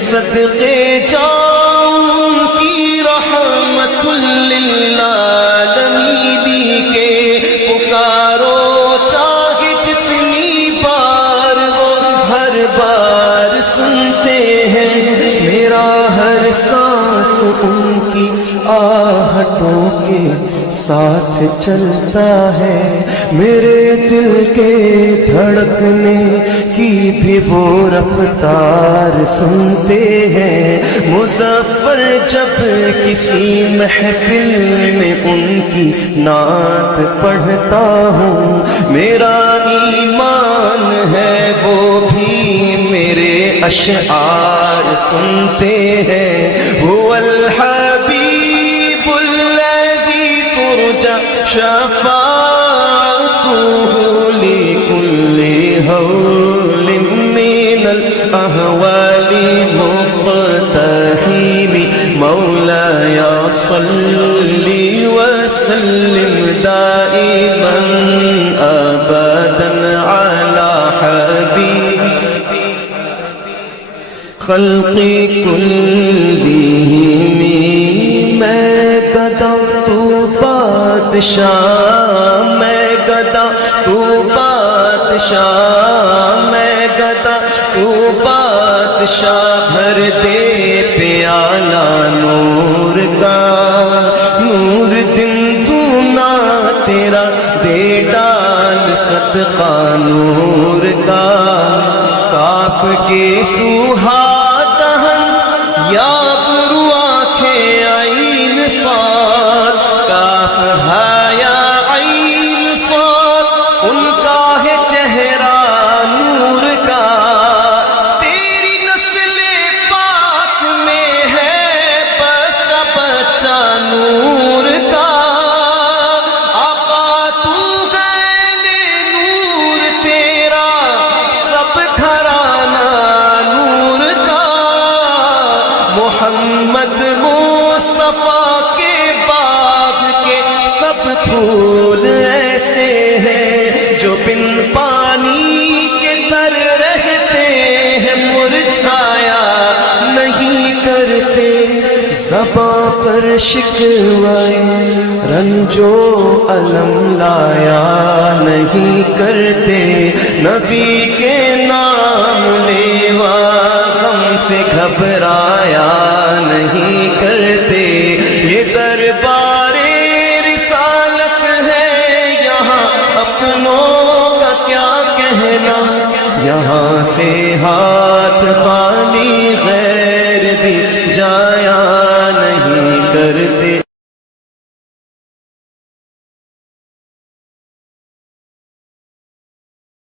صدقے جاؤں کی رحمت للعالمین کے پکارو چاہے جتنی بار وہ ہر بار سنتے ہیں میرا ہر سانس ان کی آہٹوں کے ساتھ چلتا ہے میرے دل کے دھڑکنے کی بھی وہ رفتار سنتے ہیں مظفر جب کسی محفل میں ان کی نعت پڑھتا ہوں میرا ایمان ہے وہ بھی میرے اشعار سنتے ہیں هو الحبیب الذی ترجى شفاعته لكل هول من الأهوال مقتحم مولاي صل وسلم دائما أبدا على حبيبك خلق كلهم میں گدا تو بادشاہ میں گدا تو بادشاہ میں گدا تو بادشاہ بھر دے پیالہ نور کا نور دن دونا تیرا دے ڈال صدقہ نور کا کاف کے سوہا دہن یا برو آنکھیں عین صاد کاف حیا عین صاد ان کا ہے چہرہ نور کا تیری نسل پاک میں ہے بچہ بچہ نور کا آقا تو غیل نور تیرا سب گھرانہ نور کا محمد مصطفیٰ کے باغ کے سب پھول ایسے ہیں جو بن پانی کے تر رہتے ہیں مرجھایا نہیں کرتے زباں پر شکوائے رنجو علم لایا نہیں کرتے نبی کے نام لیوا غم سے گھبرایا نہیں کرتے یہ دربار رسالت ہے یہاں اپنوں کا کیا کہنا یہاں سے ہاتھ خالی غیر دی جائے